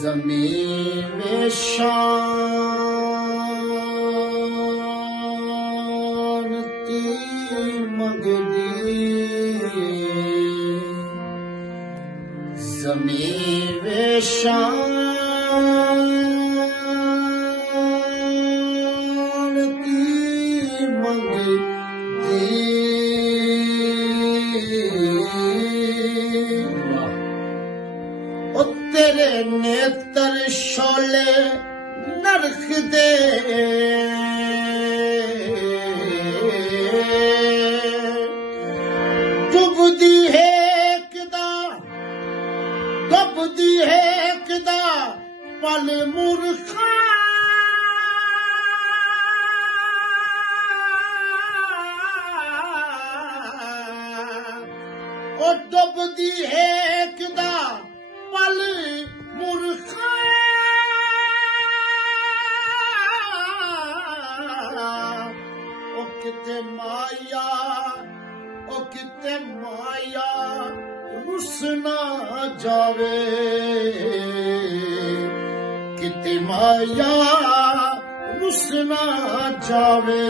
ਜ਼ਮੀਨ ਵੇ ਸ਼ਾਂਤੀ ਮੰਗਦੀ, ਜ਼ਮੀਨ ਵੇ ਸ਼ਾਂਤੀ ਮੰਗਦੀ। ਉਹ ਤੇਰੇ ਨੇਤਰ ਸ਼ੋਲੇ ਨਰਖ ਦੇ, ਡੁੱਬਦੀ ਹੈ ਕਿਦਾ ਪਲ ਮੁਰਖਾ, ਉਹ ਡੁੱਬਦੀ ਹੈ ਕਿਦਾ ਪਲ ਮੁਰਖਾ। ਉਹ ਕਿਤੇ ਮਾਇਆ ਰੁੱਸ ਨਾ ਜਾਵੇ, ਕਿਤੇ ਮਾਇਆ ਰੁੱਸ ਨਾ ਜਾਵੇ।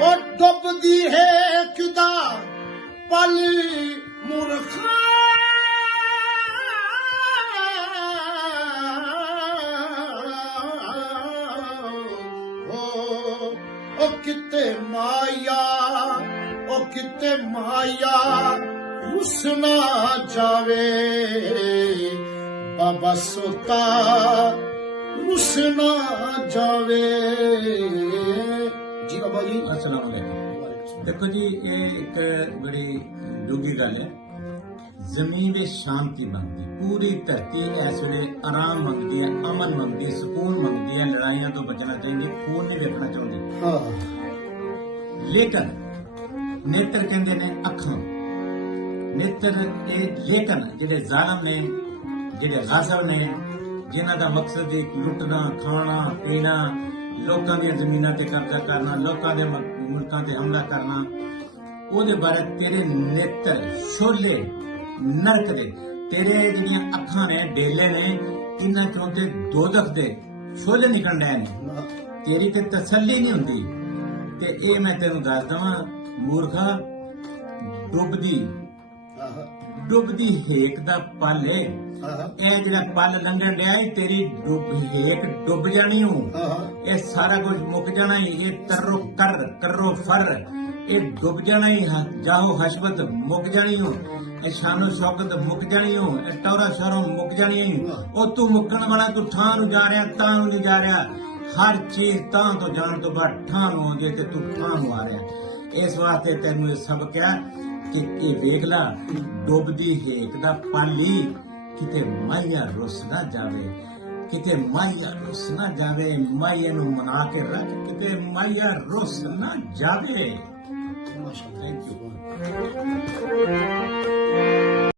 ਉਹ ਡੁੱਬਦੀ ਹੈ ਕਿਦਾ ਪਲ ਮੁਰਖਾ, ਉਹ ਕਿਤੇ ਮਾਇਆ ਰੁੱਸ ਨਾ ਜਾਵੇ, ਬਾਬਾ ਸੋਤਾ ਰੁੱਸ ਨਾ ਜਾਵੇ। ਜੀ ਬਾਬਾ ਜੀ अस्सलाम वालेकुम। देखो जी, ये एक बड़ी डूंगी गल है। जमीन में शांति मंगती, पूरी धरती इस वे आराम मंगती है, अमन मंगती है, सुकून मंगती है, लड़ाइयां तो बचना चाहिए, खून नहीं देखना चाहती। लेकिन नेत्र कहते ने अखां, नेत्र लेकिन जेडे जालम ने, जेडे गासिब ने, जिन्हां दा मकसद लुटना, खाना पीना, लोकां दी जमीनां ते कब्जा करना, लोकां दे मुल्कां ते हमला करना, ਉਹਦੇ ਬਾਰੇ ਤੇਰੇ ਨੇਤਰ ਛੋਲੇ ਨਰਕ ਦੇ, ਤੇਰੇ ਜਿਹੜੀਆਂ ਅੱਖਾਂ ਨੇ ਡੇਲੇ ਨੇ, ਇਹਨਾਂ ਚੋਂ ਤੇ ਦੋਜ਼ਖ ਦੇ ਛੋਲੇ ਨਿਕਲ ਰਹੇ ਨੇ। ਤੇਰੀ ਤੇ ਤਸੱਲੀ ਨਹੀਂ ਹੁੰਦੀ। ਤੇ ਇਹ ਮੈਂ ਤੈਨੂੰ ਦੱਸ ਦਵਾਂ ਮੂਰਖਾ, ਡੁੱਬਦੀ ਹੇਕ ਦਾ ਪਲ ਏ। ਇਹ ਜਿਹੜਾ ਪਲ ਲੰਘਣ ਡਿਆ ਏ, ਤੇਰੀ ਹੇਕ ਡੁੱਬ ਜਾਣੀ ਹੂੰ। ਇਹ ਸਾਰਾ ਕੁਝ ਮੁੱਕ ਜਾਣਾ ਹੀ। ਇਹ ਕਰੋ ਫਰ ਇਹ ਡੁੱਬ ਜਾਣਾ ਹੀ। ਜਾਹੋ ਹਸ਼ਬਤ ਮੁੱਕ ਜਾਣੀ ਹੋ, ਇਹ ਸ਼ਾਨੋ ਸ਼ੌਕਤ ਮੁੱਕ ਜਾਣੀ ਹੋ, ਇਹ ਟੌਰਾ ਸ਼ੌਰੋ ਮੁੱਕ ਜਾਣੀ ਹੈ। ਉਹ ਤੂੰ ਮੁੱਕਣ ਵਾਲਾ, ਤੂੰ ਠਾਂ ਨੂੰ ਜਾ ਰਿਹਾ, ਤਾਂ ਨੂੰ ਨਹੀਂ ਜਾ ਰਿਹਾ। ਹਰ ਚੀਜ਼ ਤਾਂ ਤੋਂ ਜਾਣ ਤੋਂ ਬਾਅਦ ਠਾਂ ਨੂੰ ਆਉਂਦੀ ਤੇ ਤੂੰ ਠਾਂ ਨੂੰ ਆ ਰਿਹਾ। ਇਸ ਵਾਸਤੇ ਤੈਨੂੰ ਇਹ ਸਭ ਕਿਹਾ ਕਿ ਇਹ ਵੇਖ ਲਾ, ਡੁੱਬਦੀ ਹੇਕ ਦਾ ਪਾਲੀ, ਕਿਤੇ ਮਾਇਆ ਰੁੱਸ ਨਾ ਜਾਵੇ, ਕਿਤੇ ਮਾਇਆ ਰੁੱਸ ਨਾ ਜਾਵੇ। ਮਾਇਆ ਨੂੰ ਮਨਾ ਕੇ ਰੱਖ, ਕਿਤੇ ਮਾਇਆ ਰੁੱਸ ਨਾ ਜਾਵੇ। ਮਾਸ਼ਾਅੱਲਾ।